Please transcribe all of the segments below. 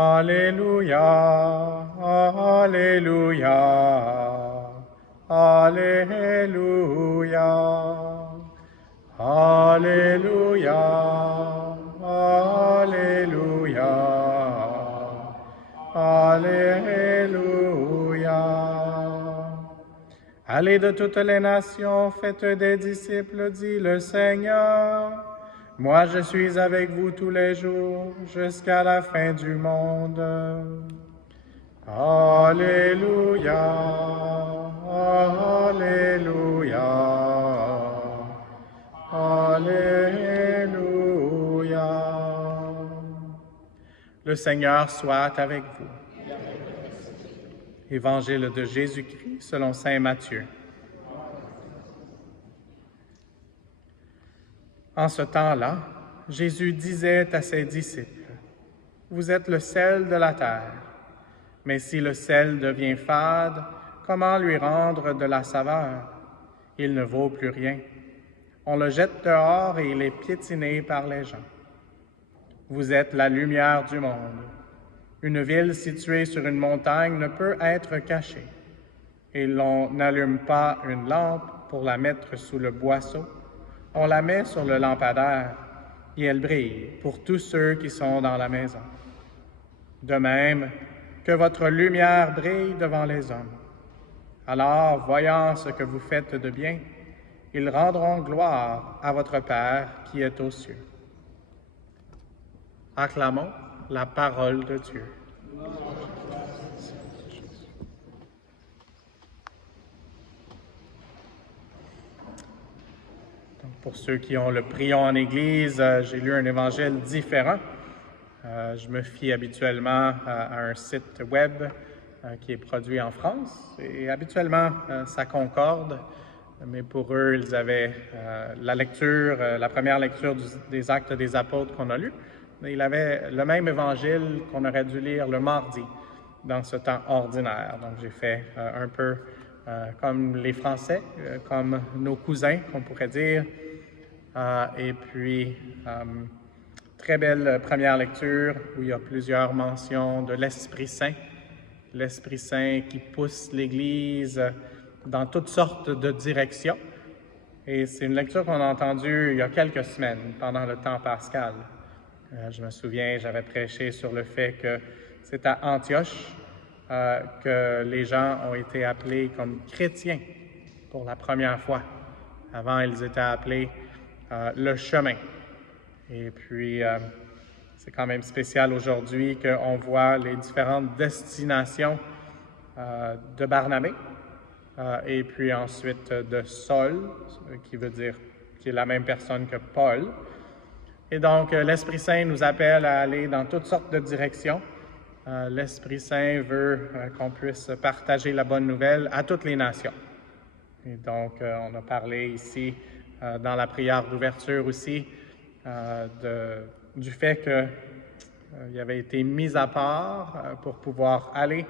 Alléluia, Alléluia, Alléluia, Alléluia, Alléluia, Alléluia. Allez de toutes les nations, faites des disciples, dit le Seigneur. Moi, je suis avec vous tous les jours, jusqu'à la fin du monde. Alléluia, Alléluia, Alléluia. Le Seigneur soit avec vous. Évangile de Jésus-Christ selon saint Matthieu. En ce temps-là, Jésus disait à ses disciples, « Vous êtes le sel de la terre. Mais si le sel devient fade, comment lui rendre de la saveur? Il ne vaut plus rien. On le jette dehors et il est piétiné par les gens. Vous êtes la lumière du monde. Une ville située sur une montagne ne peut être cachée. Et l'on n'allume pas une lampe pour la mettre sous le boisseau. On la met sur le lampadaire et elle brille pour tous ceux qui sont dans la maison. De même, que votre lumière brille devant les hommes. Alors, voyant ce que vous faites de bien, ils rendront gloire à votre Père qui est aux cieux. » Acclamons la parole de Dieu. Donc, pour ceux qui ont le prion en Église, j'ai lu un évangile différent. Je me fie habituellement à un site web qui est produit en France et habituellement ça concorde, mais pour eux, ils avaient la première lecture des Actes des Apôtres qu'on a lu, mais il avait le même évangile qu'on aurait dû lire le mardi dans ce temps ordinaire. Donc j'ai fait un peu comme les Français, comme nos cousins, qu'on pourrait dire, et puis très belle première lecture où il y a plusieurs mentions de l'Esprit Saint qui pousse l'Église dans toutes sortes de directions. Et c'est une lecture qu'on a entendue il y a quelques semaines, pendant le temps pascal. Je me souviens, j'avais prêché sur le fait que c'est à Antioche que les gens ont été appelés comme chrétiens pour la première fois. Avant, ils étaient appelés le chemin. Et puis, c'est quand même spécial aujourd'hui qu'on voit les différentes destinations de Barnabé et puis ensuite de Saul, qui est la même personne que Paul. Et donc, l'Esprit Saint nous appelle à aller dans toutes sortes de directions. L'Esprit Saint veut qu'on puisse partager la bonne nouvelle à toutes les nations. Et donc, on a parlé ici, dans la prière d'ouverture aussi, du fait qu'il avait été mis à part pour pouvoir aller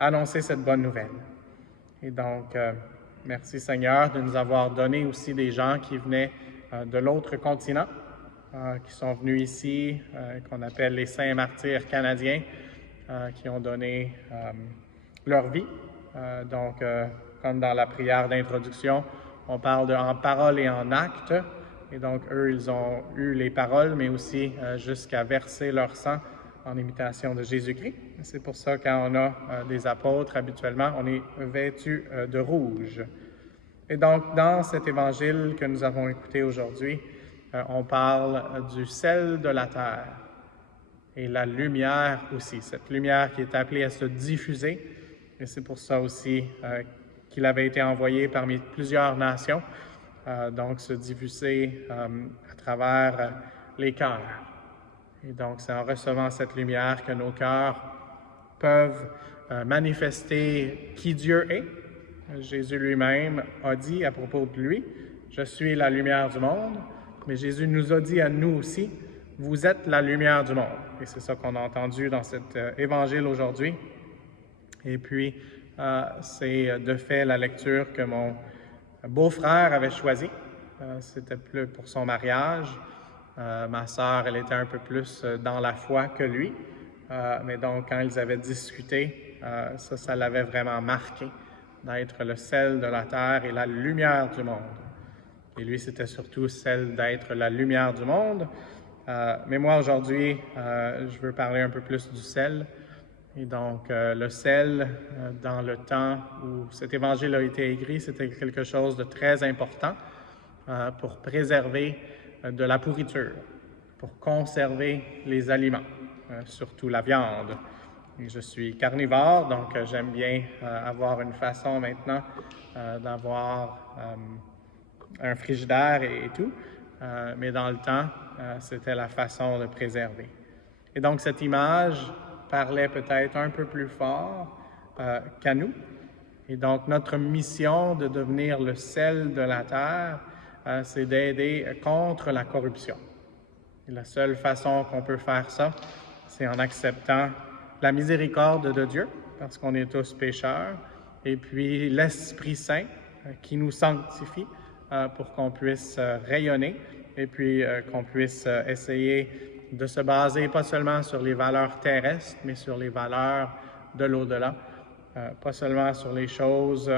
annoncer cette bonne nouvelle. Et donc, merci Seigneur de nous avoir donné aussi des gens qui venaient de l'autre continent, qui sont venus ici, qu'on appelle les saints martyrs canadiens, qui ont donné leur vie. Donc, comme dans la prière d'introduction, on parle de « en parole et en acte ». Et donc, eux, ils ont eu les paroles, mais aussi jusqu'à verser leur sang en imitation de Jésus-Christ. C'est pour ça, quand on a des apôtres, habituellement, on est vêtus de rouge. Et donc, dans cet évangile que nous avons écouté aujourd'hui, on parle du sel de la terre et la lumière aussi, cette lumière qui est appelée à se diffuser. Et c'est pour ça aussi qu'il avait été envoyé parmi plusieurs nations, donc se diffuser à travers les cœurs. Et donc, c'est en recevant cette lumière que nos cœurs peuvent manifester qui Dieu est. Jésus lui-même a dit à propos de lui, « Je suis la lumière du monde », mais Jésus nous a dit à nous aussi, « Vous êtes la lumière du monde ». Et c'est ça qu'on a entendu dans cet évangile aujourd'hui. Et puis, c'est de fait la lecture que mon beau-frère avait choisie. C'était plus pour son mariage. Ma sœur, elle était un peu plus dans la foi que lui. mais donc quand ils avaient discuté, ça l'avait vraiment marqué, d'être le sel de la terre et la lumière du monde. Et lui, c'était surtout celle d'être la lumière du monde. Mais moi, aujourd'hui, je veux parler un peu plus du sel. Et donc, le sel, dans le temps où cet évangile a été écrit, c'était quelque chose de très important pour préserver de la pourriture, pour conserver les aliments, surtout la viande. Et je suis carnivore, donc j'aime bien avoir une façon maintenant d'avoir un frigidaire et tout, mais dans le temps, c'était la façon de préserver. Et donc, cette image parlait peut-être un peu plus fort qu'à nous. Et donc, notre mission de devenir le sel de la terre, c'est d'aider contre la corruption. Et la seule façon qu'on peut faire ça, c'est en acceptant la miséricorde de Dieu, parce qu'on est tous pécheurs, et puis l'Esprit Saint qui nous sanctifie pour qu'on puisse rayonner et puis qu'on puisse essayer de se baser pas seulement sur les valeurs terrestres, mais sur les valeurs de l'au-delà, pas seulement sur les choses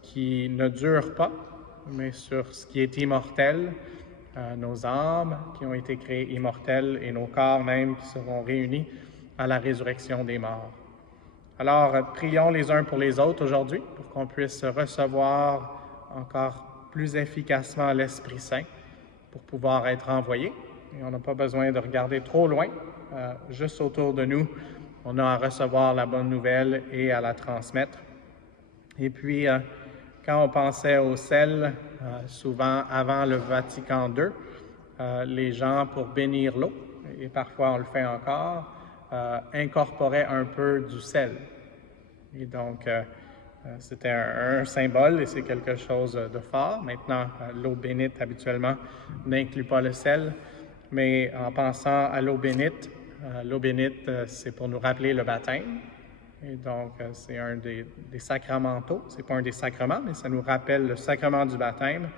qui ne durent pas, mais sur ce qui est immortel, nos âmes qui ont été créées immortelles et nos corps même qui seront réunis à la résurrection des morts. Alors, prions les uns pour les autres aujourd'hui pour qu'on puisse recevoir encore plus efficacement l'Esprit Saint pour pouvoir être envoyé. Et on n'a pas besoin de regarder trop loin, juste autour de nous. On a à recevoir la bonne nouvelle et à la transmettre. Et puis, quand on pensait au sel, souvent avant le Vatican II, les gens, pour bénir l'eau, et parfois on le fait encore, incorporaient un peu du sel. Et donc, c'était un symbole et c'est quelque chose de fort. Maintenant, l'eau bénite, habituellement, n'inclut pas le sel, mais en pensant à l'eau bénite, c'est pour nous rappeler le baptême. Et donc, c'est un des sacramentaux. Ce n'est pas un des sacrements, mais ça nous rappelle le sacrement du baptême.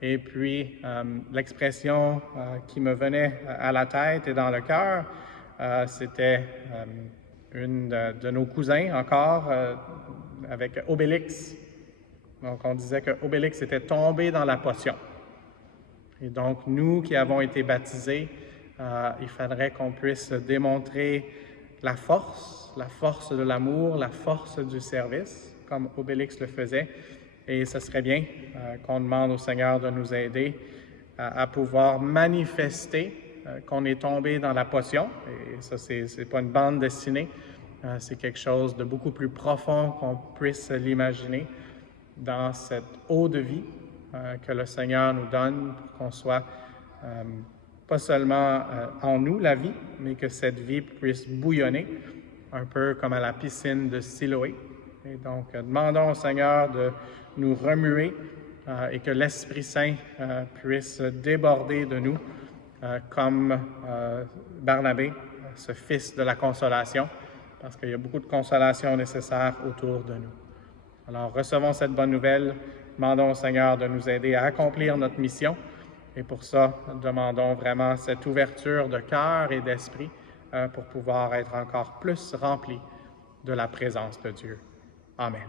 Et puis, l'expression qui me venait à la tête et dans le cœur, c'était une de nos cousins encore, avec Obélix. Donc, on disait que Obélix était tombé dans la potion. Et donc, nous qui avons été baptisés, il faudrait qu'on puisse démontrer la force de l'amour, la force du service, comme Obélix le faisait. Et ce serait bien qu'on demande au Seigneur de nous aider à pouvoir manifester qu'on est tombé dans la potion. Et ça, c'est pas une bande dessinée, c'est quelque chose de beaucoup plus profond qu'on puisse l'imaginer dans cette eau de vie que le Seigneur nous donne pour qu'on soit pas seulement en nous la vie, mais que cette vie puisse bouillonner, un peu comme à la piscine de Siloé. Et donc, demandons au Seigneur de nous remuer et que l'Esprit Saint puisse déborder de nous comme Barnabé, ce fils de la consolation, parce qu'il y a beaucoup de consolation nécessaire autour de nous. Alors, recevons cette bonne nouvelle, demandons au Seigneur de nous aider à accomplir notre mission, et pour ça, demandons vraiment cette ouverture de cœur et d'esprit pour pouvoir être encore plus remplis de la présence de Dieu. Amen.